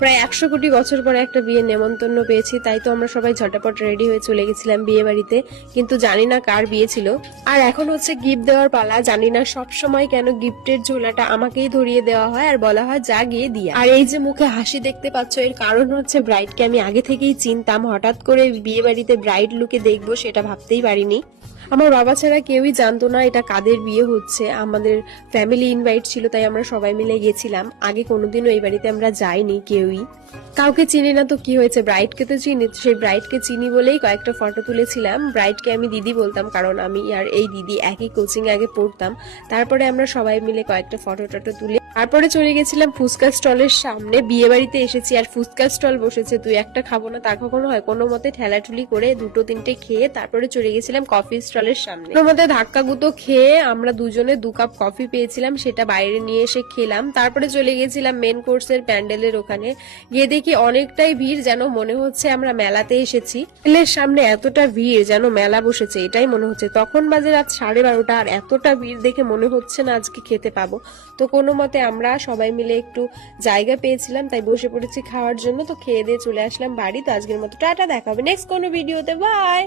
প্রায় 100 কোটি বছর পরে একটা বিয়ের নেমন্তন্ন পেয়েছি, তাই তো আমরা সবাই ঝটাপট রেডি হয়ে চলে গেছিলাম বিয়ে বাড়িতে। কিন্তু জানি না কার বিয়ে ছিল। আর এখন হচ্ছে গিফট দেওয়ার পালা। জানি না সব সময় কেন গিফটের ঝোলাটা আমাকেই ধরিয়ে দেওয়া হয় আর বলা হয় যা গিয়ে দিয়া। আর এই যে মুখে হাসি দেখতে পাচ্ছ, এর কারণ হচ্ছে ব্রাইডকে আমি আগে থেকেই চিনতাম। হঠাৎ করে বিয়ে বাড়িতে ব্রাইড লুকে দেখবো সেটা ভাবতেই পারিনি। আমার বাবা ছাড়া কেউই জানতো না এটা কাদের বিয়ে হচ্ছে। আমাদের ফ্যামিলি ইনভাইট ছিল, তাই আমরা সবাই মিলে গেছিলাম। আগে কোনোদিনও এই বাড়িতে আমরা যাইনি কেউই। কাউকে চিনি না তো কি হয়েছে, ব্রাইডকে তো চিনি। সেই ব্রাইডকে চিনি বলেই কয়েকটা ফটো তুলেছিলাম। ব্রাইডকে আমি দিদি বলতাম, কারণ আমি আর এই দিদি একই কোচিং আগে পড়তাম। তারপরে আমরা সবাই মিলে কয়েকটা ফটো টটো তুলে তারপরে চলে গেছিলাম ফুচকা স্টলের সামনে। বিয়ে বাড়িতে এসেছি আর ফুচকা স্টল বসেছে, তুই একটা খাবো না তা কখনো হয়? কোনো মতে ঠেলাঠুলি করে দুটো তিনটে খেয়ে তারপরে চলে গেছিলাম কফি স্টলের সামনে। কোনো মতে ধাক্কা গুতো খেয়ে আমরা দুজনে 2 কাপ কফি পেয়েছিলাম, সেটা বাইরে নিয়ে এসে খেলাম। তারপরে চলে গেছিলাম মেন কোর্সের প্যান্ডেলের ওখানে। গিয়ে দেখি অনেকটাই ভিড়, যেন মনে হচ্ছে আমরা মেলাতে এসেছি। প্যান্ডেলের সামনে এতটা ভিড় যেন মেলা বসেছে এটাই মনে হচ্ছে। তখন বাজে রাত 12:30 আর এতটা ভিড় দেখে মনে হচ্ছে না আজকে খেতে পাবো। তো কোনো মতে আমরা সবাই মিলে একটু জায়গা পেয়েছিলাম, তাই বসে পড়েছি খাওয়ার জন্য। তো খেয়ে দিয়ে চলে আসলাম বাড়ি। তো আজকের মতো টাটা, দেখা হবে নেক্সট কোনো ভিডিওতে, বাই।